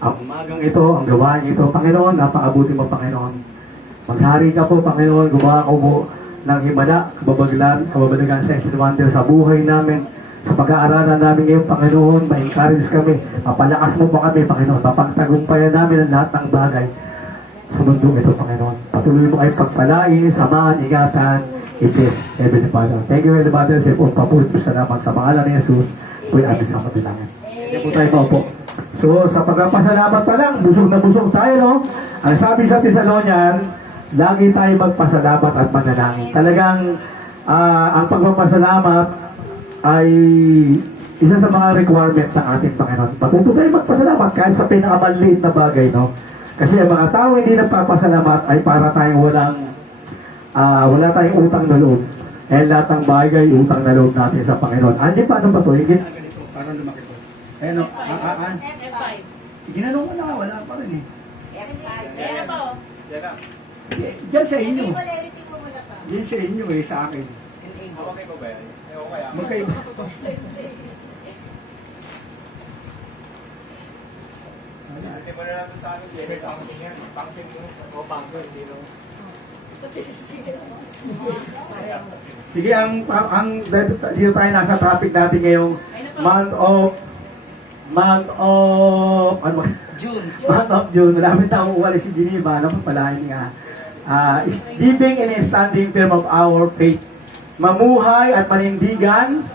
ang umagang ito, ang gawain ito. Panginoon, napakabuti mo, Panginoon. Maghari ka po, Panginoon, gumawa ko po ng himala, kababalagan, signs and wonders sa buhay namin, sa pag-aaralan namin ngayon, Panginoon, ma-encourage kami, mapalakas mo pa kami, Panginoon, mapagtagumpayan namin ang lahat ng bagay sa mundo ito, Panginoon. Patuloy mo kayo pagpalain, samahan, ingatan, itis, Heavenly Father. Thank you, Heavenly Father, sa ipong papulit mo salamat sa pangalan ni Jesus, po yung amin sa kapilangan. Sige po tayo po. So, sa pagpapasalamat pa lang, busog na busog tayo, no? Ang sabi sa Thessalonian, lagi tayo magpasalamat at manalangin. Talagang, ang pagpapasalamat ay isa sa mga requirements ng ating Panginoon. Matuto tayo magpasalamat kahit sa pinakamaliit na bagay, no? Kasi ang mga tao hindi nagpapasalamat ay para tayong wala tayong utang na loob. Eh, lahat ng bagay, utang na loob natin sa Panginoon. Andiyan pa, ano pa to? Higit na ganito. Paano lumaki to? Ayan o. F5. Ginanong ko na, wala pa rin eh. F5. Yan na po. Diyan sa inyo. Hindi mo leliting mo wala pa. Diyan sa inyo eh, sa akin. Okay pa ba yan? Okay ah. Magkaiba. Hindi mo na lang sa amin, Jerry, function yan. Function mo. O, function, hindi no? Sige, dito tayo nasa topic natin ngayong month of June. month of June. Malapit na umuwali si Geneva. Ano pa pala niya? Living in a standing firm of our faith. Mamuhay at manindigan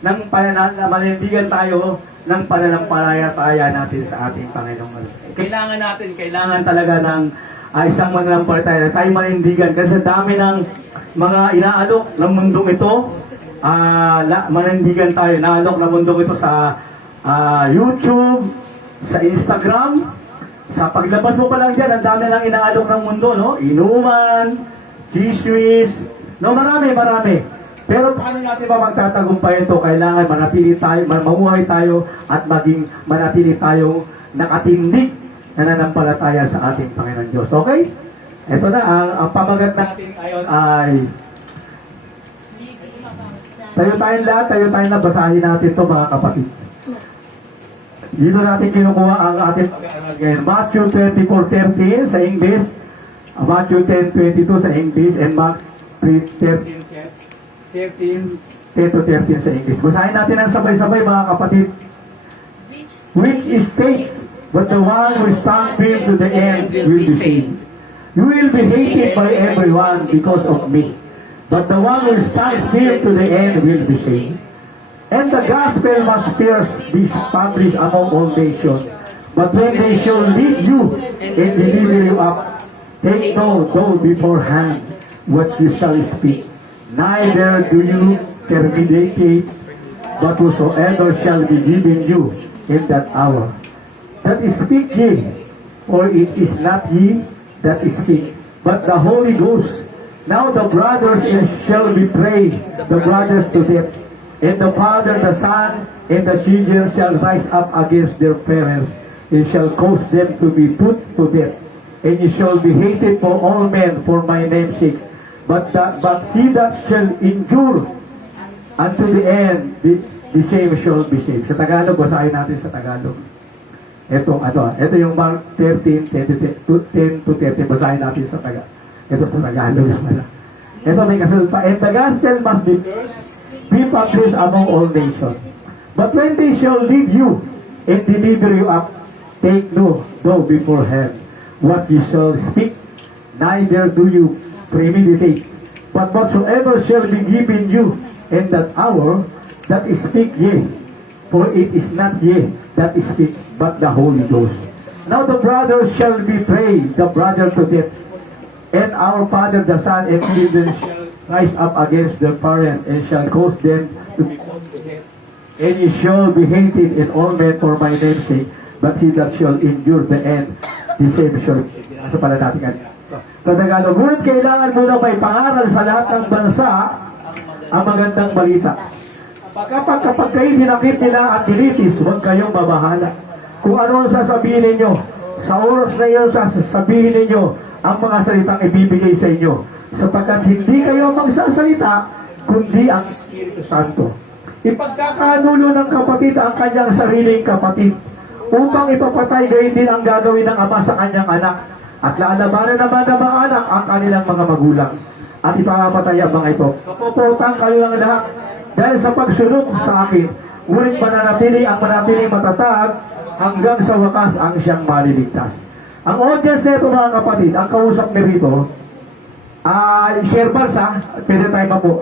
manindigan tayo ng pananampalataya natin sa ating Panginoon. Kailangan talaga ng isang mananampalataya na tayo manindigan kasi dami ng mga inaalok ng mundong ito. Manindigan tayo, inaalok ng mundong ito sa YouTube, sa Instagram. Sa paglabas mo pa lang dyan, ang dami ng inaalok ng mundo, no? Inuman, chismis, no, marami. Pero paano natin magtatagumpay ito? Kailangan manatili tayo, mamuhay tayo at maging manatili tayo nakatindig na nanampalataya sa ating Panginoon Diyos. Okay? Ito na, ang pamagat natin ngayon ay tayo tayong lahat, basahin natin ito mga kapatid. Dito natin kinukuha ang ating pag-aaral ngayon. Matthew 24:13 sa English, Matthew 10:22 sa English, and Mark 10:13 sa English. Basahin natin ang sabay-sabay mga kapatid. Which states, but the one who stands firm to the end will be saved. You will be hated by everyone because of me, but the one who stands firm to the end will be saved. And the gospel must first be published among all nations. But when they shall lead you and deliver you up, take no thought beforehand what you shall speak. Neither do you terminate, but whosoever shall be given you in that hour. That is speak ye, for it is not ye that speak, but the Holy Ghost. Now the brothers shall betray the brothers to death, and the father, the son, and the children shall rise up against their parents, and shall cause them to be put to death. And ye shall be hated for all men for my name's sake. But he that shall endure unto the end, the same shall be saved. Sa Tagalog, basahin natin sa Tagalog. Ito yung Mark 10:10-30, basahin natin sa Tagalog. Ito sa Tagalog. Ito may kasunod pa. And the gospel must be published among all nations. But when they shall lead you and deliver you up, take no thought beforehand what you shall speak, neither do you premeditate. But whatsoever shall be given you in that hour, that is speak ye, for it is not ye that speak, but the Holy Ghost. Now the brothers shall betray the brother to death, and our father, the son, and children shall rise up against their parents, and shall cause them to be put to death. And ye shall be hated in all men for my name's sake, but he that shall endure the end, the same shall be saved. Nasa pala natin kanina. Sa Tagalog, ngunit kailangan muna may pangaral sa lahat ng bansa ang magandang balita. Kapag kayo hinakit nila ang dilitis, huwag kayong mabahala. Kung ano ang sasabihin ninyo, sa oras na yun, sasabihin ninyo ang mga salitang ibibigay sa inyo. Sapagkat hindi kayo magsasalita, kundi ang Espiritu Santo. Ipagkakanulo ng kapatid ang kanyang sariling kapatid. upang ipapatay gayon din ang gagawin ng Ama sa kanyang anak. At lalabanan naman ng mga anak ang kanilang mga magulang. At ipapatay ang mga ito. Kapuputang kayo lang lahat dahil sa pagsunod sa akin. Ngunit manatiling matatag hanggang sa wakas ang siyang maliligtas. Ang audience nito mga kapatid, ang kausap niyo rito, share verse pwede tayo po.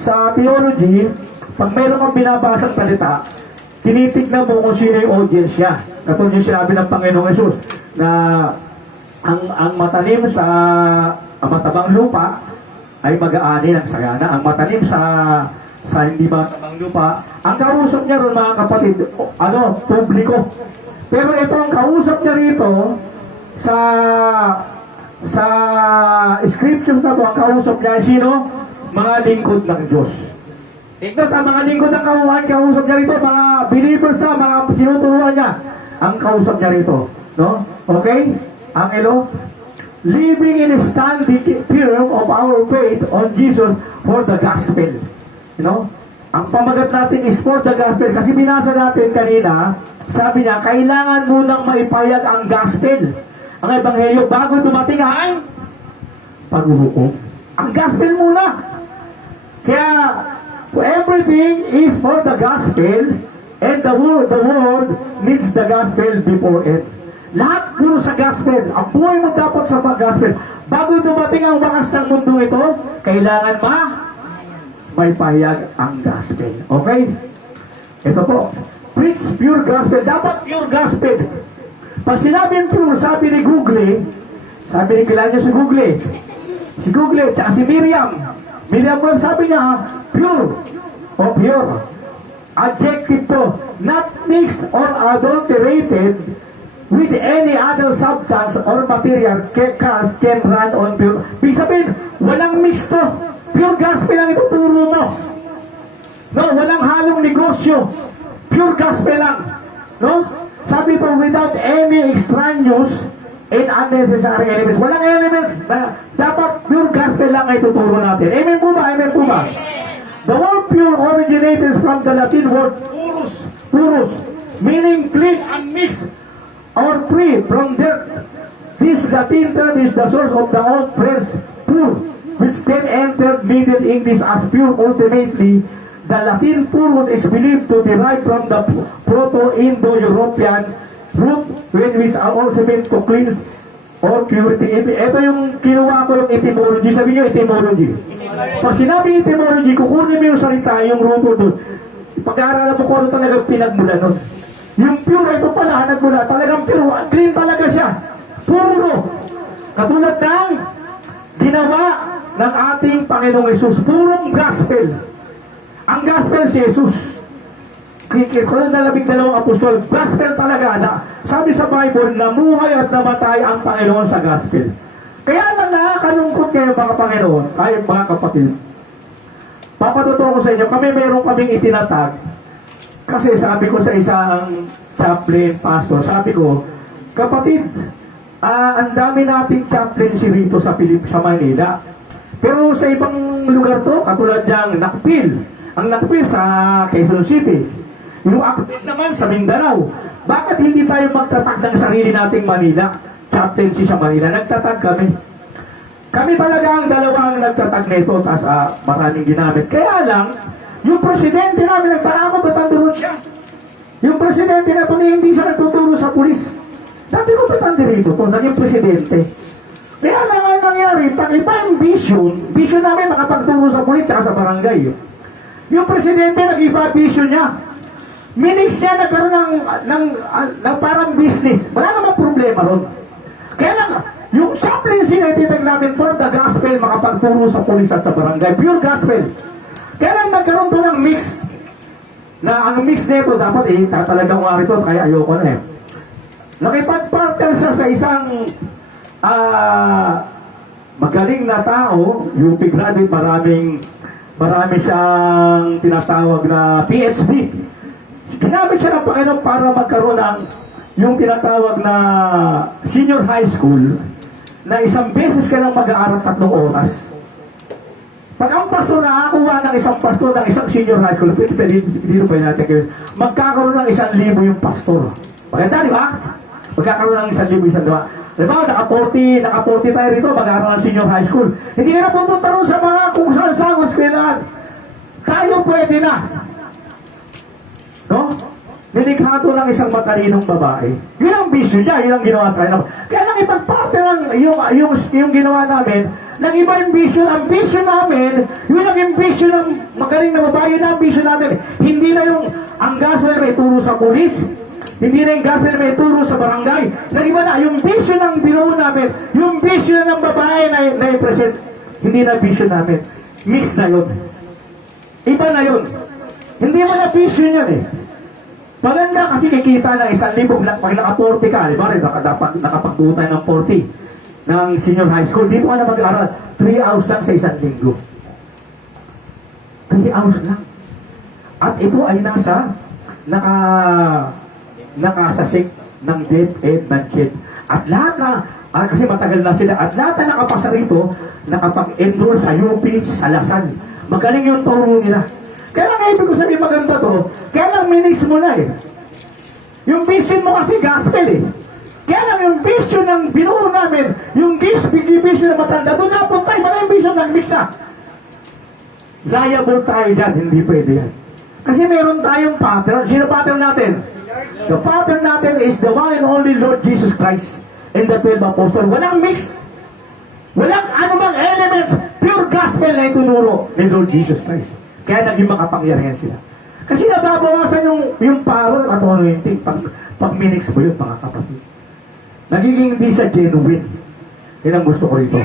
Sa theology, pag mayroon kang binabasang salita, tinitignan mo kung sino yung audience niya. Katulad yung sinabi ng Panginoong Yesus na ang matanim sa matabang lupa ay mag-aani ng sayana. Ang matanim sa hindi matabang lupa, ang kausap niya ron mga kapatid, publiko. Pero ito ang kausap niya rito sa scriptures na to, ang kausap niya sino? Mga lingkod ng Diyos. Ito, mga lingkod ng kausap niya rito, mga believers na, mga tinuturuan niya, ang kausap niya rito. No? Okay? Angelo? Living in a standing firm of our faith on Jesus for the gospel. You know? Ang pamagat natin is for the gospel. Kasi binasa natin kanina, sabi niya, kailangan munang maipayag ang gospel. Ang ebanghelyo bago dumating ang paghuhukom. Ang gospel muna. Kaya, everything is for the gospel and the world needs the gospel before it. Lahat puro sa gospel. Ang buhay mo dapat sa pag-gospel. Bago dumating ang wakas ng mundo ito, kailangan may payag ang gospel. Okay? Ito po. Preach pure gospel. Dapat pure gospel. Pag sinabing pure, sabi ni Google, kilala niyo si Google. Si Google, tsaka si Miriam. Miriam Webb, sabi niya, pure. O pure. Adjective to. Not mixed or adulterated with any other substance or material can run on pure. Ibig sabihin, walang mix to. Pure gospel ang ituturo mo. No, walang halong negosyo. Pure gospel lang. No? Sabi po, without any extraneous and unnecessary elements. Walang elements. Dapat pure gospel lang ay tuturo natin. Amen po ba? Amen po ba? The word pure originates from the Latin word purus, meaning clean and mixed or free from dirt. This Latin term is the source of the old phrase pure, which then entered Middle English as pure. Ultimately, the Latin purus is believed to derive from the Proto-Indo-European root, which are also meant to cleanse or purity. Ito yung kinuha ko yung etymology. Sabi nyo, etymology. Pag sinabi etymology, kukunin mo yung salita, yung root doon. Pag-aaralan mo kung ano talagang pinagmula nun. Yung pure, ito pala, nagmula. Talagang pure, clean talaga siya. Puro. Katulad ng ginawa ng ating Panginoong Yesus. Purong gospel. Ang gospel si Jesus. Kung nalabing dalawang apostol, gospel talaga na. Sabi sa Bible, namuhay at namatay ang Panginoon sa gospel. Kaya lang nakakalungkot kayo mga Panginoon, ay mga kapatid. Papatotoo ko sa inyo, meron kaming itinatag. Kasi sabi ko sa isang chaplain, pastor, sabi ko, kapatid, ang dami nating chaplain si rito sa Manila. Pero sa ibang lugar to, katulad niyang Nakpil. Ang Nakpil sa Quezon City. Yung active naman sa Mindanao. Bakit hindi tayo magtatag ng sarili nating Manila? Chaplaincy sa Manila. Nagtatag kami. Kami talaga ang dalawang nagtatag nito, tapos maraming ginamit. Kaya lang, yung presidente namin, nagtaka ko, ba't nandun siya? Yung presidente na ito, hindi siya nagtuturo sa pulis. Dati ko ba't nandun ito? Naging presidente. Kaya lang ang nangyari, pag iba yung vision namin makapagturo sa pulis at sa barangay. Yung presidente, nag-iba vision niya. Minix niya nagkaroon ng parang business. Wala namang problema ron. Kaya lang, yung chaplaincy na ititag namin for the gospel, makapagturo sa pulis at sa barangay. Pure gospel. Kaya lang nagkaroon to ng mix. Na ang mix nito dapat tatalagang nga rito, kaya ayoko na nakipag-partner siya sa isang magaling na tao, UP graduate, marami siyang tinatawag na PhD. Ginamit siya ng Panginoon para magkaroon ng yung tinatawag na senior high school na isang beses ka lang mag-aaral 3 oras. Pag ang pastor nakakuha ng isang pastor ng isang senior high school, dito pa natin kayo, magkakaroon ng 1,000 yung pastor. Maganda, di ba? Magkakaroon ng 1,000, di ba? Di ba, naka-40 tayo rito, mag-aaral ng senior high school. Hindi ka na pupunta rin sa mga kung saan-saan eskwelahan. Tayo pwede na. No? Nilikha to ng isang matalinong babae. Yun ang vision niya, yun ang ginawa sa akin. Kaya nang ipagparte ng yung ginawa namin, nang iba yung vision, ang vision namin, yun ang vision ng magaling na babae, yun ang vision namin. Hindi na yung ang gospel may turo sa pulis, hindi na yung gospel may turo sa barangay. Nang iba na, yung vision ng binuo namin, yung vision ng babae na i-present, hindi na vision namin. Mix na yun. Iba na yun. Hindi mo na vision yan eh. Maganda kasi kikita ng 1,000 pag naka-40 ka, di ba? Nakapagbuo tayo ng 40 ng senior high school. Dito ka na mag-aaral. 3 hours lang sa 1 linggo. 3 hours lang. At ito ay nakasasik ng DepEd ng KID. At lahat na, kasi matagal na sila, at lahat na nakapasa rito, nakapag-enroll sa UP, sa Lasal. Magaling yung turo nila. Kaya lang ibig ko sabihin maganda to, kaya lang minix mo na eh. Yung vision mo kasi gospel eh. Kaya lang yung vision ng binuo namin, yung vision ng matanda, doon napunta, iba na yung vision ng mix na. Liable tayo dyan, hindi pwede yan. Kasi meron tayong pattern. Sino pattern natin? The pattern natin is the one and only Lord Jesus Christ and the 12 apostles. Walang mix. Walang anumang elements. Pure gospel na itunuro ni Lord Jesus Christ. Kaya naging makapangyarihan sila. Kasi nababawasan yung power at anointing pag minix mo yun, mga kapatid. Nagiging hindi siya genuine. Yan ang gusto ko rito.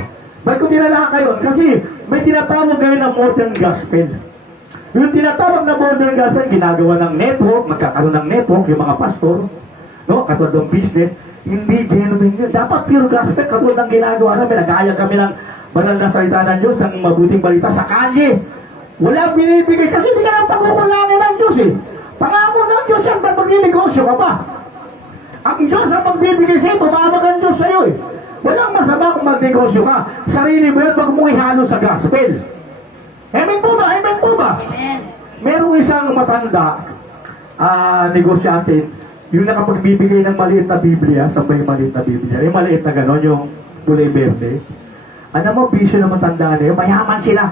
Ba't ko dinala kayo? Kasi may tinatawag ngayon na modern gospel. Yung tinatawag na modern gospel, ginagawa ng network, magkakaroon ng network, yung mga pastor, no, katulad ng business, hindi genuine yun. Dapat pure gospel, katulad ng ginagawa namin, nag-aayag kami ng banal na salita ng Diyos, ng mabuting balita sa kalye. Wala binibigay kasi hindi ka nang pagkukulangin ng Diyos eh. Pangako ng Diyos yan, ba't magninegosyo ka pa? Ang Diyos ang magbibigay sa'yo, tumawag ang Diyos sa'yo eh. Walang masama kung magnegosyo ka. Sarili mo yun, wag mong ihalo sa gospel. Amen po ba? Amen po ba? Amen. Merong isang matanda, negosyante, yung nakapagbibigay ng maliit na Biblia, sa may maliit na Biblia, yung maliit na gano'n, yung kulay verde. Ano mo, vision ng matanda na yun, mayaman sila.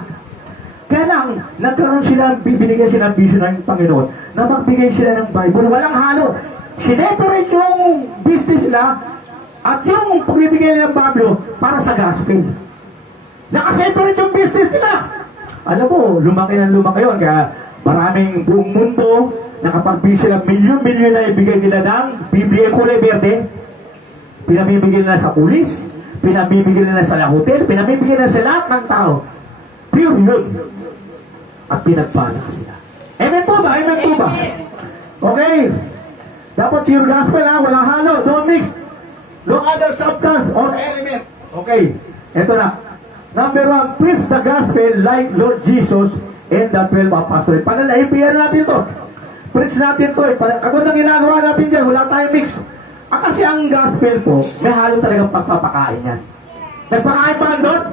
Kaya lang, nagkaroon sila, bibigyan sila ng vision ng Panginoon, na magbigay sila ng Bible, walang halo. Sineperate yung business nila, at yung pagbibigay nila ng Bible, para sa gospel. Nakaseparate yung business nila. Alam mo, lumaki ng lumaki yun, kaya maraming buong mundo, nakapag-vision ng milyon-milyon na ibigay nila ng Biblia kulay verde, pinamimigay nila sa pulis, pinamimigay nila sa hotel, pinamimigay nila sa lahat ng tao. Pure yun. At pinagpala sila. Amen po ba? Amen po ba? Okay. Dapat pure gospel ha, walang halo, don't mix. No other substance or element. Okay. Ito na. Number 1, preach the gospel like Lord Jesus and the 12 apostles. Panalahipian natin ito. Preach natin ito. Katulad ng ginagawa natin dyan, wala tayong mix. Kasi ang gospel po, may halo talagang pagpapakain yan. Nagpakain pa ang Lord?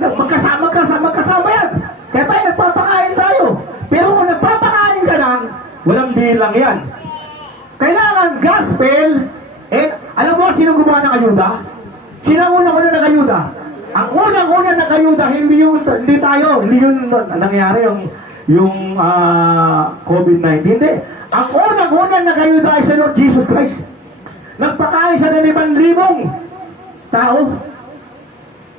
Magkasama yan. Kaya tayo nagpapakain tayo. Pero kung nagpapakain ka lang, walang bilang yan. Kailangan gospel, and alam mo sino gumawa ng ayuda? Sino ang unang-una ng ayuda? Ang unang-una ng ayuda, hindi yun nangyari yung COVID-19. Hindi. Ang unang-una ng ayuda ay sa Lord Jesus Christ. Nagpakain sa 5,000 tao.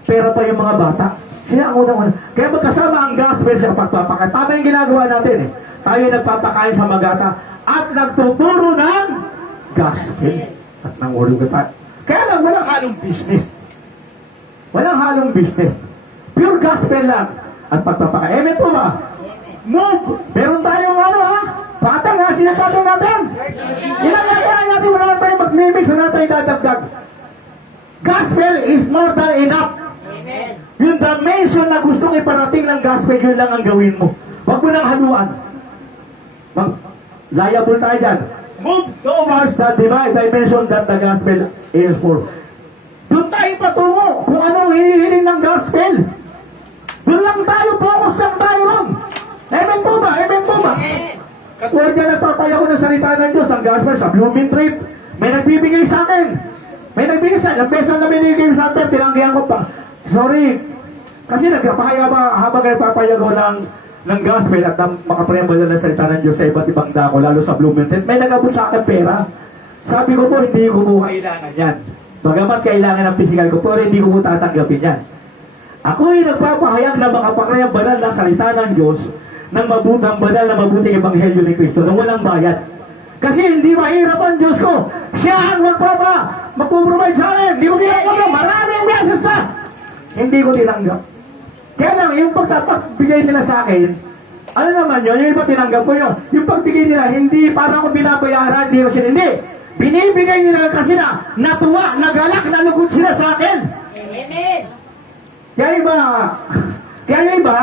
Pera pa yung mga bata. Sila ang unang-una. Kaya magkasama ang gospel sa pagpapakain. Tama yung ginagawa natin eh. Tayo nagpapakain sa magata at nagtuturo ng gospel. At ng word of God. Kaya lang, walang halong business. Walang halong business. Pure gospel lang. At pagpapakain. Amen po ba? Move! Meron tayong patang ha? Sino patang natin? Ilang gagawin natin? Wala na tayong mag-mimix. Wala na tayong dadagdag. Gospel is more than enough. Amen. Yung dimension na gustong iparating ng gospel, yun lang ang gawin mo. Huwag mo nang haluan. Liable tayo dyan. Move towards the divine dimension that the gospel is for. Doon tayo patungo kung anong hinihiling ng gospel. Doon lang tayo, focus lang tayo ron. Amen po ba? Amen po ba? Katulad nga nagpapaya ko ng salita ng Diyos, ng gospel sa Blooming Trip. May nagbibigay sa akin. May nagbigay sa akin. Ang beses na binigay sa akin, tinanggihan ko pa. Sorry. Kasi nagpapaya ba, habang nagpapaya ko ng gospel at makaprembala ng salita ng Diyos sa iba't ibang dako, lalo sa Blooming Trip, may nagabot sa akin pera. Sabi ko po, hindi ko po kailangan yan. Bagamat kailangan ng physical ko, pero hindi ko po tatanggapin yan. Ako'y nagpapahayag na makapakrayang banal na salita ng Diyos ng mabutang banal na mabuting ebanghelyo ni Kristo na walang bayad. Kasi hindi mahirap ang Diyos ko. Siya ang magpaprovide sa akin. Hindi ko tinanggap. Maraming beses na. Hindi ko tinanggap. Kaya lang, yung pagbigay nila sa akin, ano naman yun? Yung iba tinanggap ko yun. Yung pagbigay nila, hindi para ako binabayaran, hindi ko sila, hindi. Binibigay nila kasi na natuwa, nagalak, nalugod sila sa akin. Amen. Kaya yung iba,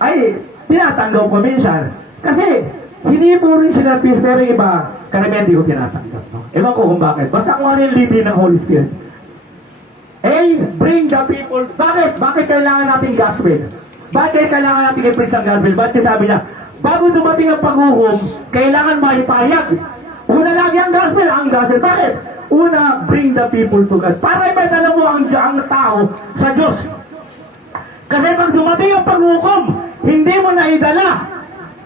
ay tinatanggap ko minsan. Kasi, hindi po rin sila peace, pero yung iba, karamihan hindi ko tinatanggap. No? Ewan ko kung bakit. Basta kung ano yung leading ng Holy Spirit. Bring the people. Bakit? Bakit kailangan natin gospel? Bakit kailangan natin i-preach ang gospel? Bakit sabi niya, bago dumating ang paghukom, kailangan maipahayag. Una lagi ang gospel. Bakit? Una, bring the people to God. Para ipadala mo ang tao sa Diyos. Kasi pag dumating ang paghukom, hindi mo naidala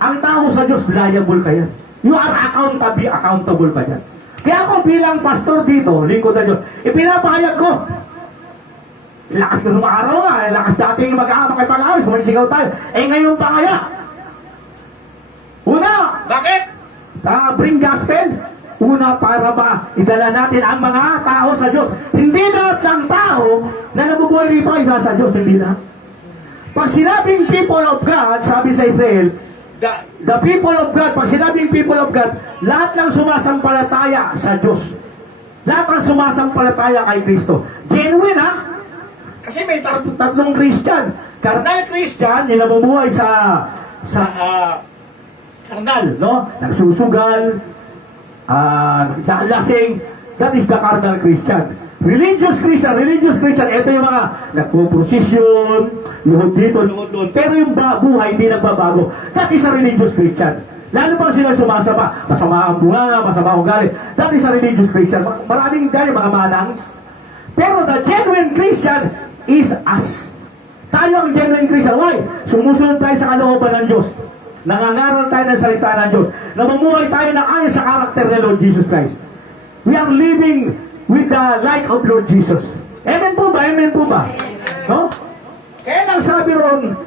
ang tao sa Diyos, liable ka yan. You are accountable ka yan. Kaya ako bilang pastor dito, lingkod na Diyos, ipinapahayag ko. Lakas ko nung araw nga, lakas dating mag-aama kay Palawis, sumisigaw tayo. Ngayon pa kaya? Una, bakit? Bring gospel. Una, para ba idala natin ang mga tao sa Diyos. Hindi lahat ng tao na nabubuhay dito ay nasa Diyos, hindi na. Pag sinabing people of God, sabi sa Israel, the people of God, pag sinabing people of God, lahat ng sumasampalataya sa Diyos. Lahat ng sumasampalataya kay Kristo. Genuine, ha? Kasi may tatlong Christian. Carnal Christian, yung namumuhay sa carnal, no? Nagsusugal, lasing, that is the carnal Christian. Religious Christian, ito yung mga nagpo-prosesyon, luhod dito, luhod doon. Pero yung buhay, hindi nagbabago. That is a religious Christian. Lalo pang sila sumasama, masama ang bunga, masama ang ugali. That is a religious Christian. Maraming ugali, mga manang. Pero the genuine Christian is us. Tayo ang genuine Christian. Why? Sumusunod tayo sa kalooban ng Diyos. Nangangaral tayo ng salita ng Diyos. Namumuhay tayo na ayon sa karakter ng Lord Jesus Christ. We are living with the like of Lord Jesus. Amen po ba? Amen po ba? No? Kaya lang sabi ron,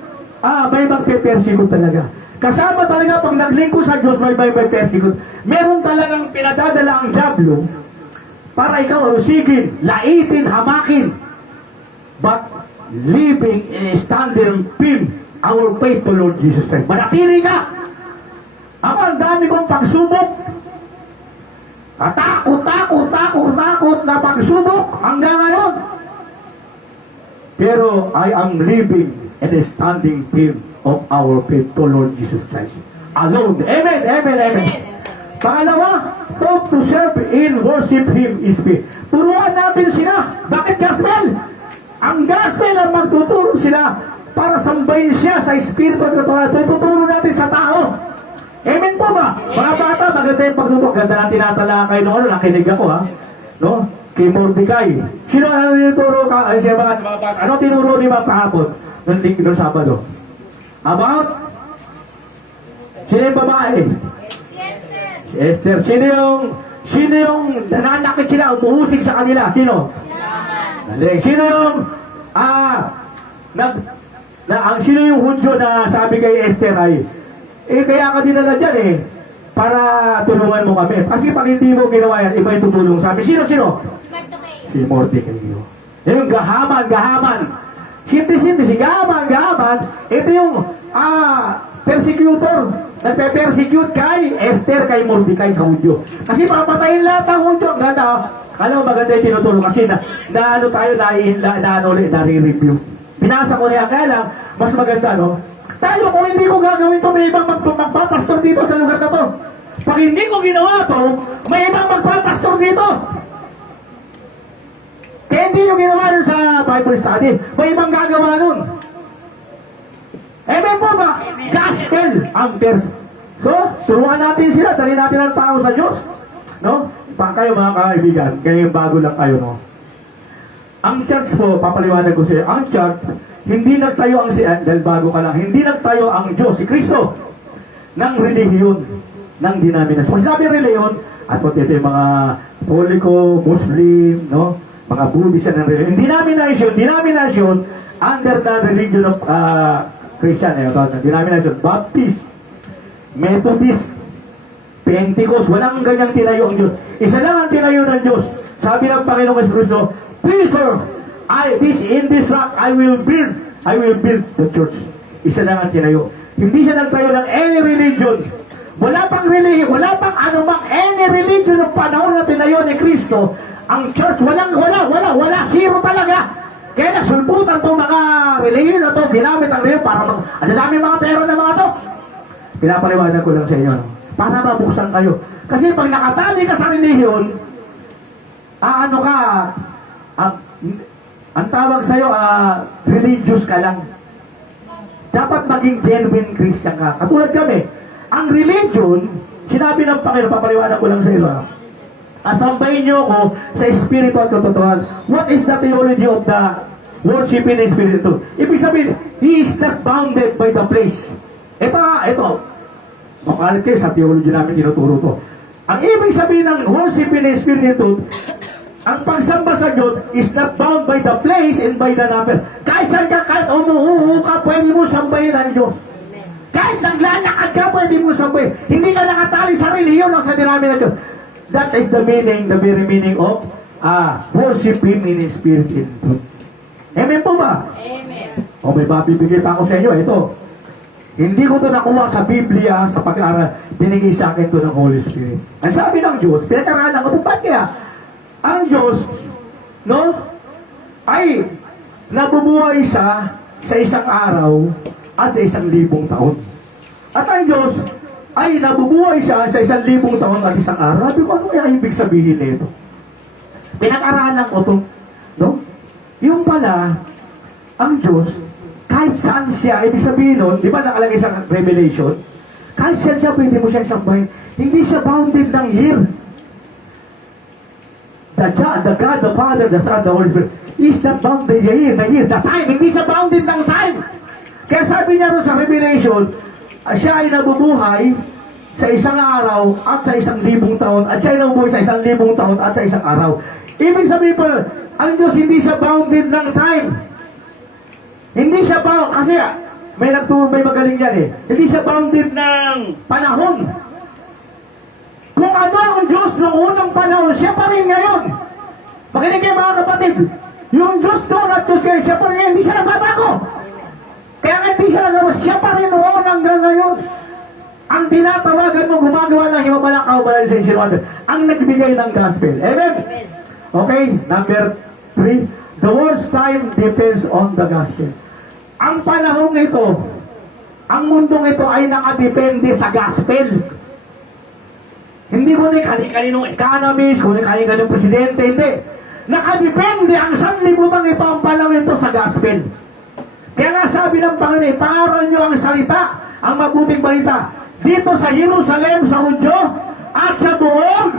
may magpe-persecute talaga. Kasama talaga pag naglingko sa Diyos, may persecute. Meron talagang pinadadala ang diablo para ikaw usigin, laitin, hamakin. But living in standing firm our faith to Lord Jesus Christ. Manatili ka! Ako, ang dami kong pagsubok. Takot na pagsubok hanggang ngayon. Pero I am living and standing firm of our faith to Lord Jesus Christ. Alone. Amen. Pangalawa, talk to serve in worship Him is faith. Turuan natin sila. Bakit gospel? Ang gospel ang magtuturo sila para sambahin siya sa Espiritu at Katotohanan. Tuturo natin sa tao. Amen po ba? Mga bata, maganda yung pagtuturo. Ganda na tinatalakay noon. Nakinig ako, ha? No? Kay Mordecai. Sino ang tinuturo ka? Siya mga bata. Ano tinuro ni Ma'am kahapon? Noong Sabado. About? Sino yung babae? Si Esther. Sino yung nananakit sila, umuusig sa kanila? Sino? Sino yung sino yung Hudyo na sabi kay Esther ay kaya ka dinala dyan para tulungan mo kami. Kasi pag hindi mo ginawa yan, iba yung tutulong sa amin. Sino? Si Mordecai. Yung gahaman. Simple, si gahaman. Ito yung persecutor. Nagpe-persecute kay Esther, kay Mordecai sa Hudyo. Kasi papatayin lahat ang Hudyo. Ang ganda. Alam mo, maganda yung tinutulong kasi nare-review. Binasa ko niya, kaya lang, mas maganda, no? Tayo, kung hindi ko gagawin to, may ibang magpapastor dito sa lugar na to. Pag hindi ko ginawa to, may ibang magpapastor dito. Kaya hindi nyo ginawa nun sa Bible study, may ibang gagawa nun. Amen po ba? Gospel ang So, turuan natin sila, dali natin ang tao sa Diyos. No? Kayo mga kaibigan, kayo bago lang kayo, no? Ang church po, papaliwanag ko sa'yo, ang church, hindi nagtayo ang dahil bago ka lang, hindi nagtayo ang Diyos, si Kristo, ng relihiyon, ng denominasyon. Kung sinabi relihiyon, at po ito yung mga Catholico, Muslim, no? Mga Buddhist ng relihiyon. Denomination, under the religion of Christian, denomination, Baptist, Methodist, Pentecost, walang ganyang tinayo ang Diyos. Isa lang ang tinayo ng Diyos. Sabi ng Panginoong Kristo, Peter, in this rock, I will build the church. Isa lang ang tinayo. Hindi siya nagtayo ng any religion. Wala pang religion, wala pang anumang any religion ng panahon na tinayo ni Kristo. Ang church, wala, zero talaga. Kaya nagsulputan itong mga religion na ito, ginamit ang religion para ang dami mga pera ng mga ito. Pinapaliwanag ko lang sa inyo, no? Para mabuksan kayo. Kasi pag nakatali ka sa relihiyon, ang tawag sa'yo, religious ka lang. Dapat maging genuine Christian ka. Katulad kami, ang religion, sinabi ng Panginoon, papaliwanag ko lang sa iyo, asambahin niyo ako sa espiritu at katotohanan. What is the theology of the worship in the spiritu? Ibig sabihin, He is not bounded by the place. Ito, makalit kayo sa theology namin tinuturo to. Ang ibig sabihin ng worship in the spiritu, ang pagsamba sa Diyos is not bound by the place and by the number. Kahit saan ka, kahit umuuho ka, pwede mo sambahin ang Diyos. Kahit naglalakad ka, pwede mo sambahin. Hindi ka nakatali sa reliyon o sa denomination ng Diyos. That is the meaning, the very meaning of worship Him in spirit and truth. Amen po ba? Amen. O may babibigay pa ako sa inyo. Ito. Hindi ko ito nakuha sa Biblia, sa pag-aaral. Binigay sa akin ito ng Holy Spirit. Ang sabi ng Diyos, pinag-aralan ko, ba't kaya? Ang Diyos, no, ay nabubuhay siya sa isang araw at sa 1,000 taon. At ang Diyos ay nabubuhay siya sa 1,000 taon at isang araw. Sabi ko, ano kaya ibig sabihin nito? Pinag-aralan ko ito, no? Yung pala, ang Diyos, kahit saan siya, ibig sabihin nun, di ba nakalagay sa Revelation, kahit saan siya, pwede mo siyang sambahin. Hindi siya bounded ng year. The God, the Father, the Son, the Holy Spirit is not bounded the year, the time. Hindi siya bounded ng time. Kaya sabi niya rin sa Revelation, siya ay nabubuhay sa isang araw at sa 1,000 taon, at siya ay nabubuhay sa 1,000 taon at sa isang araw. Ibig sabihin po, ang Diyos hindi siya bounded ng time. Hindi siya bound, kasi may magaling yan eh. Hindi siya bounded ng panahon. Kung ano ang Diyos noong unang panahon, siya pa rin ngayon. Makinig kayo mga kapatid, yung Diyos doon at Diyos kayo, siya pa rin ngayon, hindi siya nagbabago. Kaya nga hindi siya nagbabago, siya pa rin noon hanggang ngayon. Ang tinatawagan mo, gumagawa ng himabalang kaubalan sa isinuan, ang nagbigay ng gospel. Amen? Okay, number 3, the world's time depends on the gospel. Ang panahong ito, ang mundong ito ay nakadepende sa gospel. Hindi ko ni kani-kaninong economist, kung ni kani-kaninong presidente, hindi. Nakadepende ang sanlibutan ito ang panahon ito sa gospel. Kaya nga sabi ng Panginoon, ipaaral nyo ang salita, ang mabuting balita, dito sa Jerusalem, sa Hudyo, at sa buong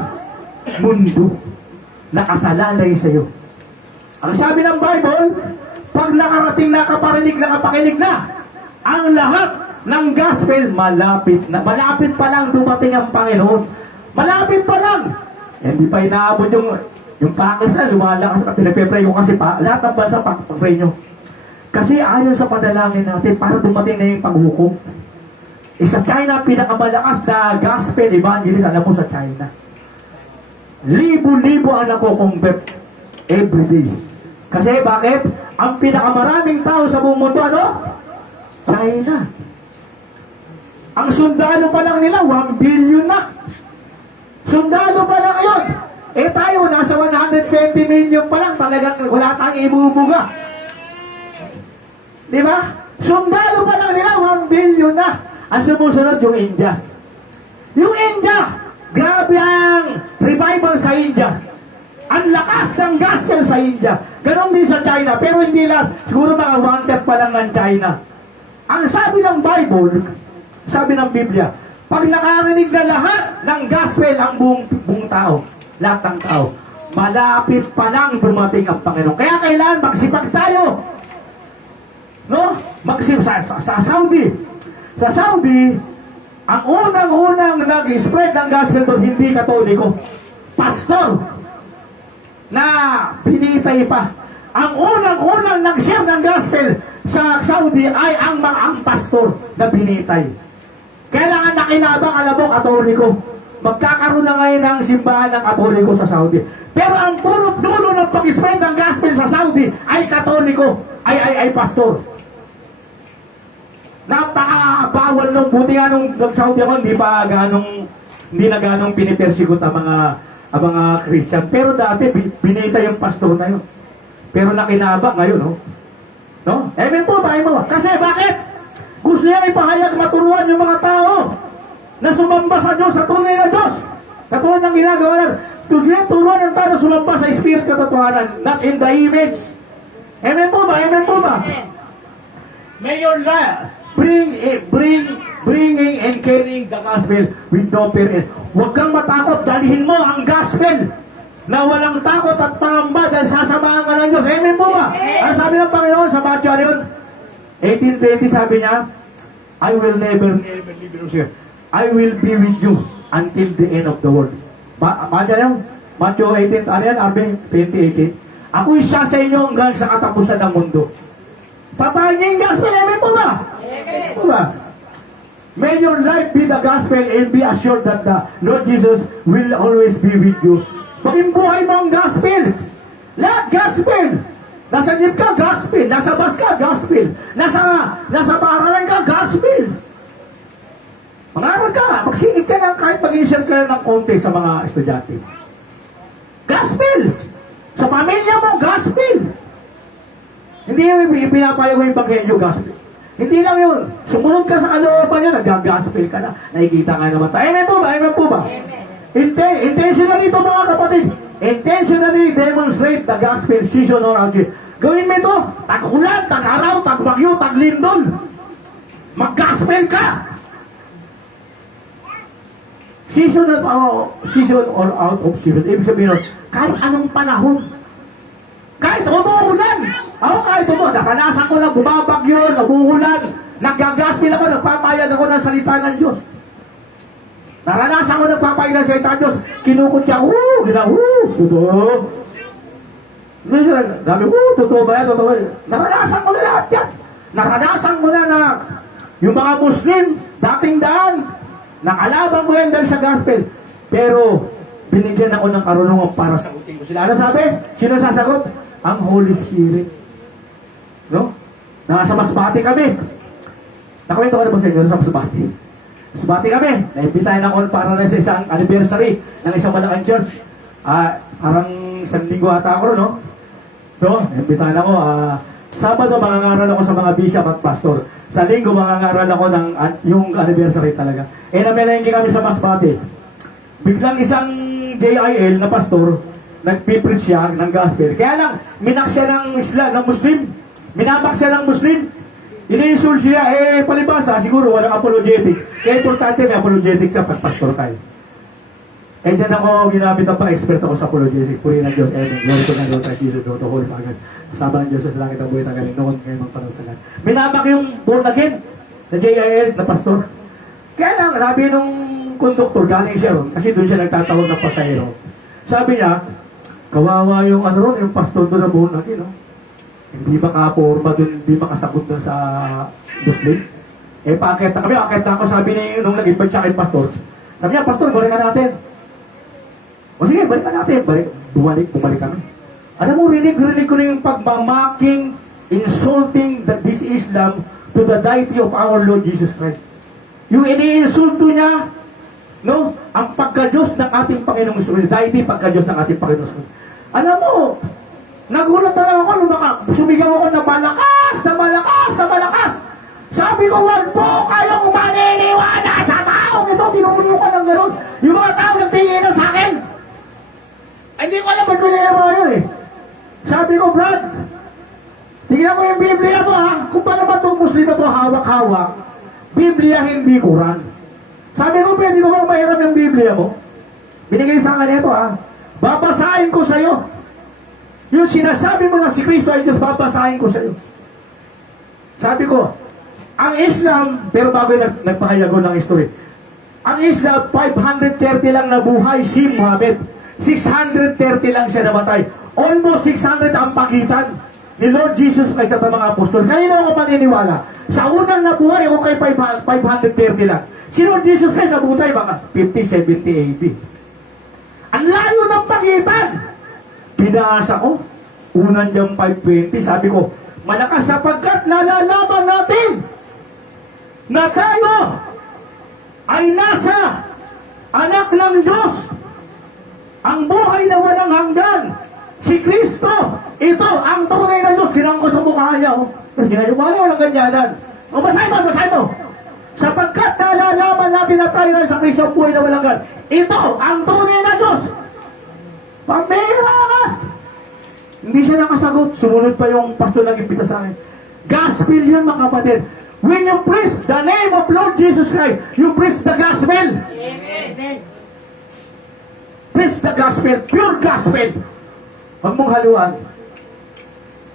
mundo. Nakasalalay sa iyo. Ang sabi ng Bible, pag nakarating nakapakinig na, ang lahat ng gospel malapit na. Malapit pa lang dumating ang Panginoon. Malapit pa lang. Hindi pa inaabot yung Pakistan, lumalakas at pinapipray ko kasi lahat ng bansa pag-pray nyo. Kasi ayon sa panalangin natin para dumating na yung paghukom. Sa China, pinakamalakas na gospel evangelist, alam mo sa China. Libo-libo ang nako-convert everyday. Kasi bakit? Ang pinakamaraming tao sa buong mundo, ano? China. Ang sundalo pa lang nila, 1 billion na. Sundalo pa lang yun. Tayo, nasa 120 million pa lang, talagang wala tayong ibubuga. Di ba? Sundalo pa lang nila, 1 billion na. Ang sumusunod, yung India. Yung India, grabe ang revival sa India. Ang lakas ng gospel sa India. Ganon din sa China, pero hindi lang. Siguro mga 1/3 pa lang ng China. Ang sabi ng Bible, sabi ng Biblia, Pag nakarinig na lahat ng gospel ang buong tao, lahat ng tao, malapit pa lang dumating ang Panginoon. Kaya kailangan magsipag tayo. No? Sa Saudi. Sa Saudi, ang unang-unang nag-spread ng gospel doon, hindi Katoliko. Pastor na pinitay pa. Ang unang-unang nag-share ng gospel sa Saudi ay ang pastor na pinitay. Kailangan nakinabang, alam mo, Katoliko. Magkakaroon na ngayon ng simbahan ng Katoliko sa Saudi. Pero ang puro dulo ng pag-spread ng gospel sa Saudi ay Katoliko, ay pastor. Napakabawal nung, buti nga nung Saudi ako, hindi na ganong pinipersikot ang mga Christian. Pero dati, binita yung pastor na yun. Pero nakinabang ngayon, no? No? Amen po ba? Amen po. Kasi bakit? Gusto niya ipahayag, maturuan yung mga tao na sumamba sa Diyos, sa tunay na Diyos. Katulad ng ginagawa na. Gusto niya turuan ng tao na sumamba sa Spirit katotohanan, not in the image. Amen po ba? Amen po ba? May your life bringing and carrying the gospel with no fear. Huwag kang matakot, dalihin mo ang gospel na walang takot at pangamba dahil sasamahan ka ng Diyos. Amen po ba? Ang sabi ng Panginoon sa Matthew 18:20, sabi niya, I will never leave you here. I will be with you until the end of the world. Matthew 18, ano yan? 20:18. Ako'y siya sa inyo hanggang sa katapusan ng mundo. Papahan niya yung gospel. Amen po ba? Amen po ba? May your life be the gospel and be assured that the Lord Jesus will always be with you. Maging buhay mo ang gospel. Lahat gospel. Nasa jeep ka, gospel. Nasa bus ka, gospel. Nasa paaralan ka, gospel. Mag-aaral ka, magsingit ka lang kahit mag-insert ka lang ng konti sa mga estudyante. Gospel. Sa pamilya mo, gospel. Hindi yung pinapayag mo yung bagay gospel. Hindi lang yun. Sumunod ka sa kalooban yun, nag-gospel ka na. Nakikita nga naman tayo. Amen po ba? Amen po ba? Intentionally ito mga kapatid. Intentionally demonstrate the gospel season or object. Gawin mo ito. Tag-ulan, tag-araw, tag-bagyo, tag-lindol. Mag-gospel ka. Season or out of season. Ibig sabihin nun, kahit anong panahon. Kahit umuulan. Kahit umuulan. Nakanasan ko na bumabagyo, umuulan. Nag-gospel ako, nagpapayag ako ng salita ng Diyos. Naranasan ko nagpapayag ng salita ng Diyos. Kinukot siya, totoo. Dami, totoo ba yan, totoo ba yan? Naranasan ko na lahat yan. Naranasan ko na yung mga Muslim, dating daan, nakalaban ko yan dahil sa gospel. Pero, binigyan ako ng karunungan para sagutin ko sila. Ano sabi? Sino sasagot? Ang Holy Spirit. No? Nasa Masbate kami. Nakwento ko na ba sa inyo sa Masbate? Masbate kami. Naimbitahin ako para na sa isang anniversary ng isang malaking church. Parang isang linggo ata ako, no? So, naimbitahin ako. Sabado, mangangaral ako sa mga bishop at pastor. Sa linggo, mangangaral ako ng yung anniversary talaga. Namelengke kami sa Masbate. Biglang isang JIL na pastor, nagpipreach siya ng gospel. Kaya lang, minak siya ng Islam, ng Muslim. Minamak siya ng Muslim. Iniinsul siya, palibasa, siguro walang apologetics. Kaya importante may apologetics siya pag pastor kayo. Dyan ako ginamit ang pa-expert ako sa apologetics. Puri ng Diyos, glory to ng Lord, Christ Jesus, to hold pagod. Kasama ng Diyos sa langit ang buhay tagaling noon, ngayon magpanong sa lahat. Minamak yung born again na JIL, na pastor. Kaya lang, sabi nung conductor, galing siya ron, kasi doon siya nagtatawag ng pasahero. Sabi niya, kawawa yung yung pastor doon na buong natin, no? Hindi makaporma doon, hindi makasagot doon sa Muslim. Paakit na kami, akit na ako, sabi niya nung nag-invite siya kay pastor. Sabi niya, pastor, balikan natin. O sige, balikan natin. Bumalik kami. Alam mo, rinig ko na yung pagmamaking, insulting this Islam to the deity of our Lord Jesus Christ. Yung ini-insulto niya, no, ang pagka-Diyos ng ating Panginoong Isus, deity pagka-Diyos ng ating Panginoong Isus. Alam mo, nagulat na lang ako, sumigaw ako na malakas. Sabi ko, wag po kayong maniniwala sa taong ito, tinulo ka ng gano'n. Yung mga tao nagtingin na sa akin. Ay, hindi ko alam ba't pinagawa yun eh. Sabi ko, Brad, tingnan ko yung Biblia mo ha, kung paano ba itong Muslim na ito hawak-hawak, Biblia hindi Quran. Sabi ko, pwede ko bang mahiram yung Biblia mo? Binigay sa akin ito babasahin ko sa'yo. Yung sinasabi mo na si Kristo ay Diyos, babasahin ko sa'yo. Sabi ko, ang Islam, pero bago nagpahayag ko ng history, ang Islam, 530 lang nabuhay si Muhammad. 630 lang siya namatay. Almost 600 ang pagitan ni Lord Jesus Christ at ang mga apostol. Kaya na ako maniniwala. Sa unang nabuhay, ako kay 530 lang. Si Lord Jesus Christ nabuhay baka 50, 70, 80. Ang layo ng pagitan. Pinasa ko. Unang diyang 520. Sabi ko, malakas sapagkat nalalaman natin na tayo ay nasa anak ng Diyos. Ang buhay na walang hanggan. Si Kristo. Ito, ang tunay na Diyos. Ginang ko sa mukha niya. Ginagawa niya, walang ganyanan. Basahin mo. Sapagkat nalalaman natin na tayo na sa Kristo ang buhay na walang hanggan. Ito, ang tunay na Diyos. Pamira ka. Hindi siya nakasagot. Sumunod pa yung pastor na imbita sa akin. Gospel yun, mga kapatid. When you preach the name of Lord Jesus Christ, you preach the gospel. Amen. Preach the gospel, pure gospel. Huwag mong haluan.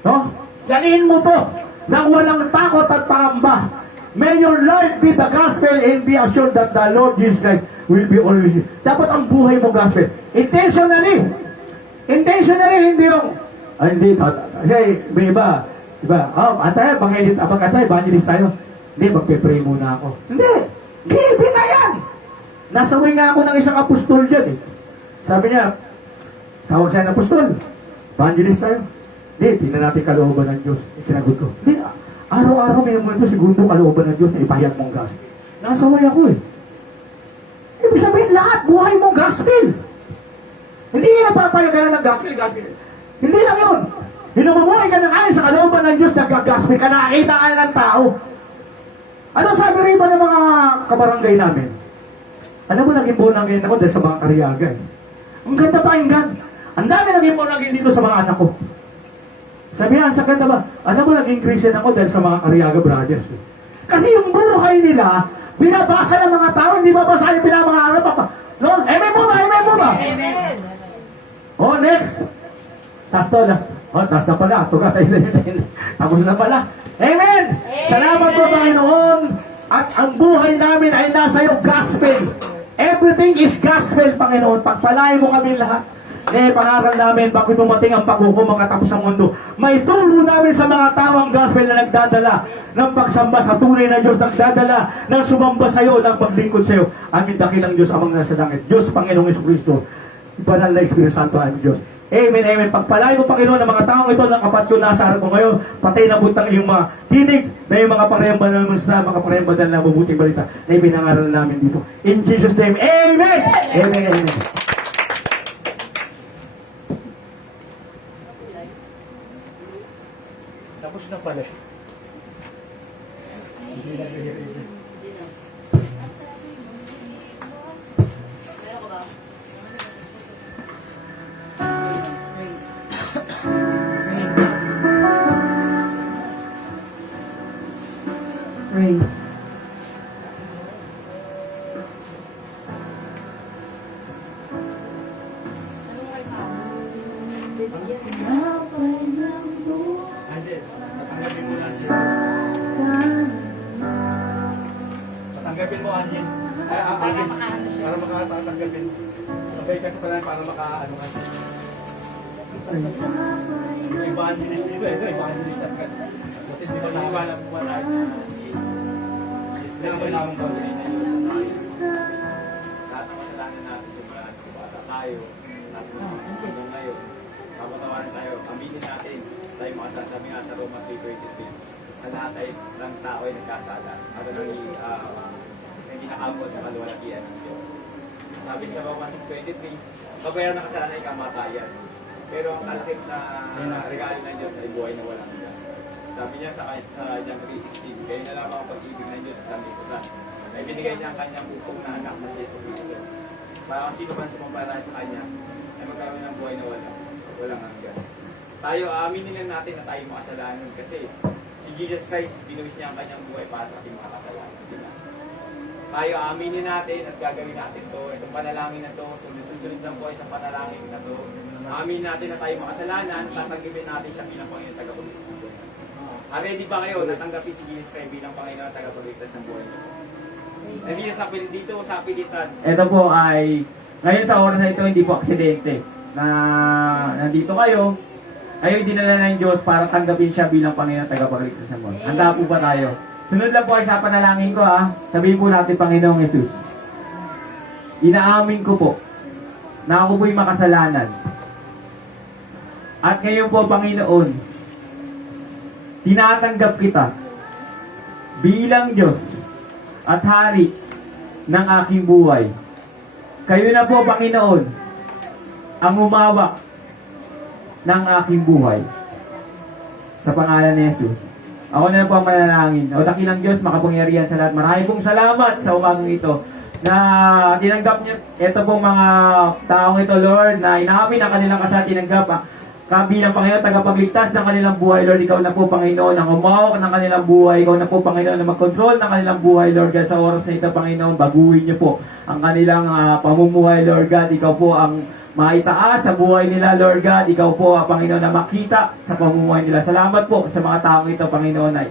No? Dalihin mo po nang walang takot at pangamba. May your life be the gospel and be assured that the Lord Jesus Christ will be always. Dapat ang buhay mo gospel. Intentionally, hindi yung, hindi, kasi may iba, evangelist tayo. Hindi, magpe-pray muna ako. Hindi, given na yan. Nasaway nga ako ng isang apostol dyan eh. Sabi niya, tawag sa'yo ng apostol, evangelist tayo. Hindi, tingnan natin kalooban ng Diyos. Sinagot ko, hindi, araw-araw may mo segundo kalooban ng Diyos na ipahayag mong gospel. Nasaway ako eh. Ibig sabihin lahat, buhay mong gospel. Hindi yan napapayag ka na ng gospel. Hindi lang yun. Hinamamuhay ka ng ayon sa kalooban ng Diyos, nagka-gospel ka, nakakita ka ng tao. Ano sabi rin ba ng mga kabarangay namin? Alam mo, naging bonangin ako dahil sa mga kariyaga eh. Ang ganda pakinggan. Ang dami naging bonangin dito sa mga anak ko. Sabi yan, sa ganda ba? Alam mo, naging Christian ako dahil sa mga kariyaga brothers eh. Kasi yung buhay nila, binabasa ng mga tao, hindi babasa yung pinamangarap. No? Amen mo ba? Amen. Oh, next. Taas na pala. Tapos na pala. Amen! Salamat po, Panginoon. At ang buhay namin ay nasa iyo gospel. Everything is gospel, Panginoon. Pagpalain mo kami lahat. Pangaral namin, bago dumating ang paghukom makatapos ang mundo. May tulo namin sa mga tawang gospel na nagdadala ng pagsamba sa tunay na Diyos, nagdadala ng sumamba sa iyo, ng paglingkod sa iyo. Amin dakilang Diyos, amang nasa langit. Diyos, Panginoong Jesucristo. Banal na Espiritu Santo, aming Diyos. Amen, amen. Pagpalain mo, Panginoon, ng mga taong ito ng kapat ko nasa harap ko ngayon, patay na butang iyong mga tinig na yung mga parehamba na mga parehamba na mabuting balita na ipinangaral namin dito. In Jesus' name, amen! Amen, amen. Tapos na pala. Meron ko ba? Praise. Hindi, tatanggapin mo na siya. Tatanggapin mo, Anjin. Anjin, para makatatanggapin. Kasi pala para makaano ka. Yung evangelist dito, ito evangelist at ka. Buti di ba naiwala mo ba na Kailangan namin gawin na yun sa tayo. Lahat ng masalanan natin kung bata tayo, lahat ng ngayon, kapatawaran tayo, aminin natin, tayo makasasabi nga sa Roma 3:23, na lahat ay ng tao ay nagkasala at hindi nakabot sa kaluwalhatian ng Diyos. Sabi sa Roma 6:23, kabayaran ng kasalanan ay kamatayan. Pero ang kalakip na regalo ng Diyos ay buhay na walang hanggan. Sabi niya sa John 3:16, kayo na lamang ang pag-ibig ng Diyos sa sanlibutan. Na ibinigay niya ang kanyang bukong na anak na si Jesucristo. Para kung sino man sumampalataya sa kanya, ay magkaroon ng buhay na walang hanggan. Tayo, aminin lang natin na tayo makasalanan kasi si Jesus Christ, binuwis niya ang kanyang buhay para sa ating makakasalanan. Diba? tayo aminin natin at gagawin natin to. Itong panalangin na to, susunod lang po ay sa panalangin na to. Amin natin na tayo makasalanan, tatanggapin natin siya bilang Panginoon tagapagligtas ng buhay. Ready ba kayo natanggapin si Jesus Christ bilang Panginoon tagapagligtas ng buhay niyo? Hindi sa dito sa pilitan. Ito po ay, ngayon sa oras na ito, hindi po aksidente na nandito kayo, kayo dinala ng Diyos para tanggapin siya bilang Panginoon tagapagligtas ng buhay. Handa po ba tayo? Sunod lang po ay sa panalangin ko ha. Sabihin po natin, Panginoong Jesus, inaamin ko po na ako po'y makasalanan. At ngayon po, Panginoon, tinatanggap kita bilang Diyos at Hari ng aking buhay. Kayo na po, Panginoon, ang umawak ng aking buhay. Sa pangalan ni Jesus. Ako na po ang manalangin. O dakilang Diyos, makapangyarihan sa lahat. Maraming pong salamat sa umagang ito na tinanggap niyo ito pong mga taong ito, Lord, na inaamin ang kanilang kasalanan, tinanggap kabilang Panginoon, tagapagligtas ng kanilang buhay, Lord. Ikaw na po, Panginoon, ang umawak ng kanilang buhay. Ikaw na po, Panginoon, ang mag-control ng kanilang buhay, Lord God. Sa oras na ito, Panginoon, baguhin niyo po ang kanilang pamumuhay, Lord God. Ikaw po ang maitaas sa buhay nila, Lord God. Ikaw po, Panginoon, na makita sa pamumuhay nila. Salamat po sa mga taong ito, Panginoon, ay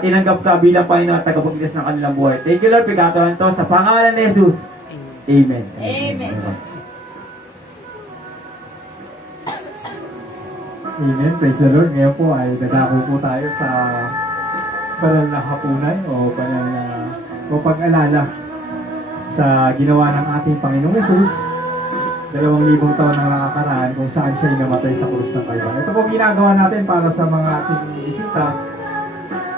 tinanggap ka bilang Panginoon at tagapagligtas ng kanilang buhay. Thank you, Lord. Pagkataon to sa pangalan ni Jesus. Amen. Amen. Amen. Praise the Lord. Ngayon po ay dadako po tayo sa banal na hapunan o banal na o pag-alala sa ginawa ng ating Panginoong Yesus 2,000 taon na nakakaraan kung saan siya namatay sa krus ng Kalbaryo. Ito po ginagawa natin para sa mga ating bisita.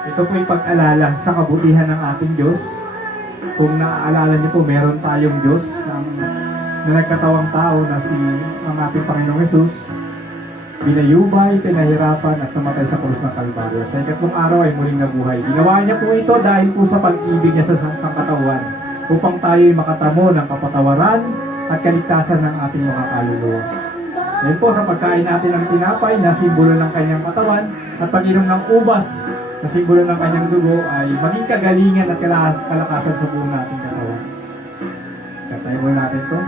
Ito po yung pag-alala sa kabutihan ng ating Diyos. Kung naaalala niyo po, meron tayong Diyos na nagkatawang tao na si ang ating Panginoong Yesus. Binayubay, pinahirapan at namatay sa krus ng Kalbaryo. Sa ikatlong araw ay muling nabuhay. Ginawa niya po ito dahil po sa pag-ibig niya sa sangkatawan upang tayo'y makatamo ng kapatawaran at kaligtasan ng ating mga kaluluwa. Ngayon po sa pagkain natin ng tinapay na simbolo ng kanyang katawan at pag-inom ng ubas na simbolo ng kanyang dugo ay maging kagalingan at kalakasan sa buong nating katawan. Katayin mo natin ito.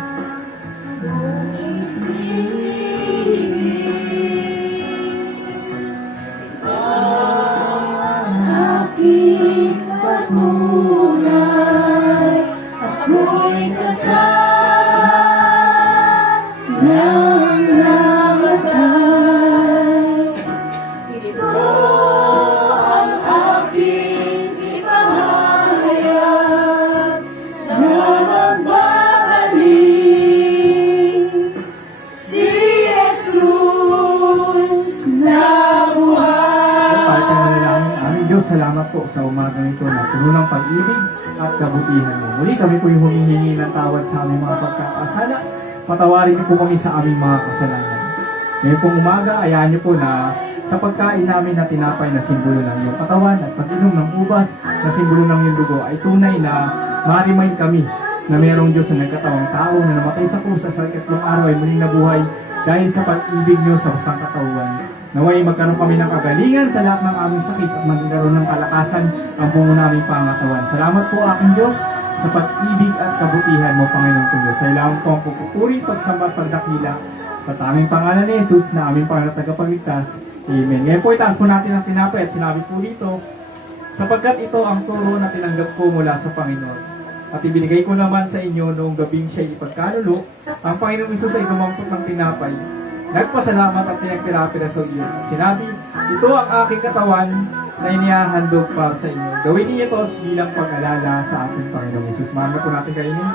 Aking pagmulay, ako'y kasama ng namatay. Ito ang aking ipahayag na magbabalik si Jesus na buhay. Aming Diyos, salamat po sa umaga ito na puno ng pag-ibig at kabutihan mo. Muli kami po yung humihingi ng tawad sa aming mga pagkakasala. Patawarin niyo po kami sa aming mga kasalanan. Ngayon pong umaga, ayahan niyo po na sa pagkain namin na tinapay na simbolo ng iyong katawan at pag-inom ng ubas na simbolo ng iyong dugo ay tunay na ma-remind kami na mayroong Diyos na nagkatawang tao na namatay sa krus sa ikatlong araw ay muling nabuhay dahil sa pag-ibig niyo sa sangkatauhan. Naway magkaroon kami ng kagalingan sa lahat ng aming sakit at magkaroon ng kalakasan ang buong naming pangatawan. Salamat po aking Diyos sa pag-ibig at kabutihan mo, Panginoong Diyos. Sa ilang po ang pupupuri, pagsamba, pagdakila sa taming pangalan ni Jesus na aming Panginoon at tagapagligtas. Amen. Ngayon po itaas po natin ang tinapay at sinabi po dito, sapagkat ito ang turo na tinanggap ko mula sa Panginoon. At ibinigay ko naman sa inyo noong gabing siya ipagkanulo, ang Panginoong Jesus ay gumampot ng tinapay. Nagpasalamat at pinagpira-pira sa iyo. Sinabi, ito ang aking katawan na inihahandog para sa inyo. Gawin niyo ito bilang pag-alala sa ating Panginoong Jesus. Mahal na po natin kainin.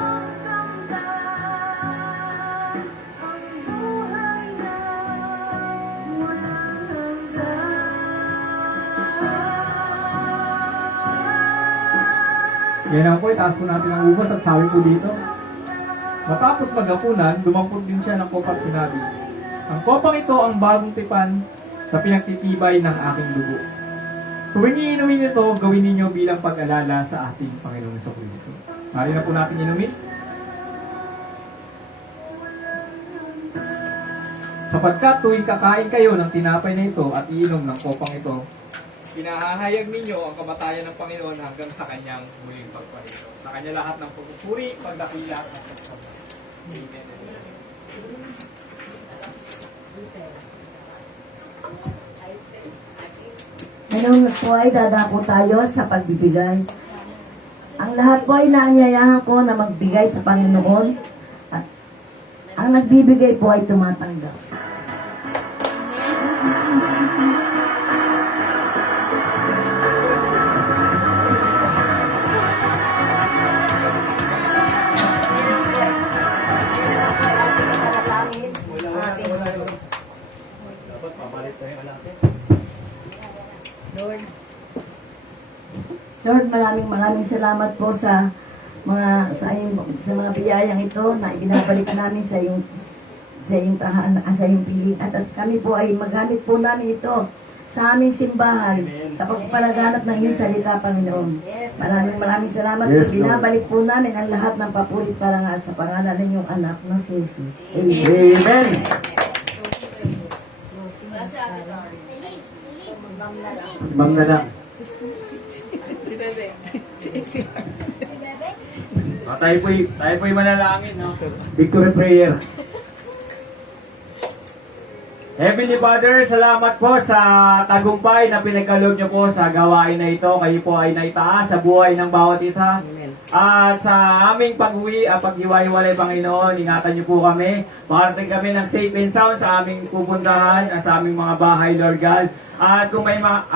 Yan ang po, itaas po natin ang ubas at sabi po dito. Matapos maghapunan, dumampot din siya ng kopa at sinabi, ang kopang ito ang bagong tipan na pinagtitibay ng aking dugo. Tuwing iinumin ito, gawin ninyo bilang pag-alala sa ating Panginoong Jesucristo. Mari na po natin inumin. Sapagkat tuwing kakain kayo ng tinapay na ito at iinom ng kopang ito, Pinahahayag ninyo ang kamatayan ng Panginoon hanggang sa kanyang muling pagparito. Sa kanya lahat ng pagpupuri, pagdakila, at pagsamba. Amen. Ngayon po ay dadako tayo sa pagbibigay. Ang lahat po ay naanyayahan ko na magbigay sa Panginoon at ang nagbibigay po ay tumatanggap. Dapat pabalik tayo natin. Lord, maraming salamat po sa mga biyayang ito na ibinabalik namin sa iyong piling at kami po ay magamit po namin ito sa aming simbahan sa pagpapalaganap ng iyong salita, Panginoon. Maraming salamat Yes, po. Binabalik po namin ang lahat ng papurit para nga sa pangalan ng iyong anak na si Jesus. Amen. Amen. Ma'am na lang. Tayo po'y manalangin, no? Victory prayer. Heavenly Father, salamat po sa tagumpay na pinagkaloob niyo po sa gawain na ito. Kayo po ay naitaas sa buhay ng bawat isa. At sa aming pag-uwi at paghiwa-hiwalay, Panginoon, ingatan niyo po kami. Makarating kami ng safe and sound sa aming pupuntahan, sa aming mga bahay, Lord God. At kung may mga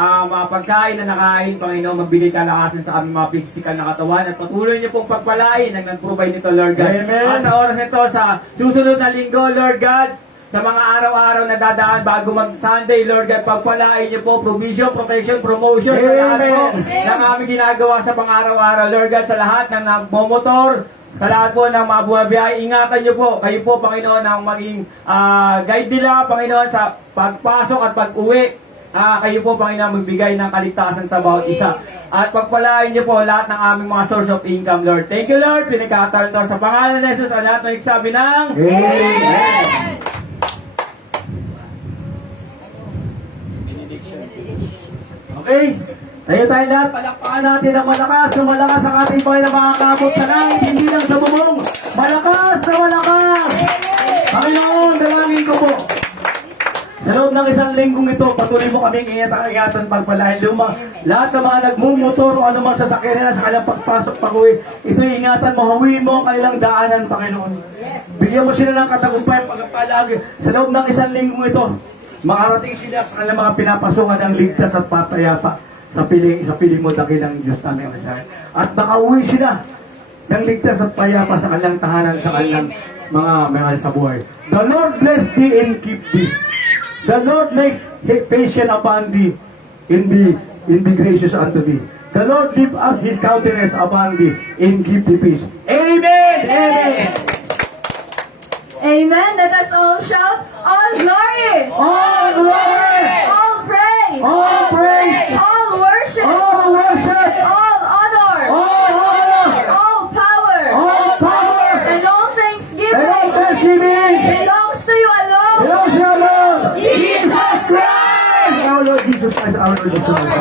pagkain na nakain, Panginoon, magbigay kalakasan sa aming mga physical na katawan. At patuloy niyo pong pagpalain ang nag-provide nito, Lord God. Amen. At sa oras nito, sa susunod na linggo, Lord God, sa mga araw-araw na dadaan bago mag-Sunday, Lord God, pagpalain niyo po provision, protection, promotion sa lahat po ng aming ginagawa sa pang-araw-araw, Lord God, sa lahat ng nagmomotor, sa lahat po ng mga bumabiyahe, ingatan niyo po, kayo po, Panginoon, ang maging guide nila, Panginoon, sa pagpasok at pag-uwi. Kayo po, Panginoon, magbigay ng kaligtasan sa bawat isa. At pagpalain niyo po lahat ng aming mga source of income, Lord. Thank you, Lord. Pinagkataon to sa pangalan ni Jesus, ang lahat ng nagsabi ng Amen. Okay. Tayo tayo lahat. Palakpakan natin ang malakas na malakas ang ating Panginoon makakabot sa langit. Hindi lang sa bubong. Malakas na malakas. Panginoon, dalangin ko po. Sa loob ng isang linggong ito, patuloy mo kaming ingatan pagpalain luma. Lahat ng mga nagmumotor o anumang sasakyan nila sa kanilang pagpasok pag-uwi, ito ingatan mo, hawiin mo ang kanilang daanan, Panginoon. Bigyan mo sila ng katagumpay pagpapalag. Sa loob ng isang linggong ito, makarating sila sa kanilang mga pinapasungan ng ligtas at patayapa sa piling mo dakilang Diyos namin. At makauwi sila ng ligtas at payapa sa kanilang tahanan, sa kanilang mga mahal sa buhay. The Lord bless thee and keep thee. The Lord makes his patience upon thee and be gracious unto thee. The Lord lift us his countenance upon thee and give thee peace. Amen! Amen! Amen. Let us all shout, all glory, All glory! all praise, All praise! all worship, All worship! all honor, All honor! all power, All power! and all And thanksgiving all thanksgiving! belongs to you alone. Belongs to the Lord! Jesus Christ! Our Lord Jesus Christ, our Lord Jesus Christ.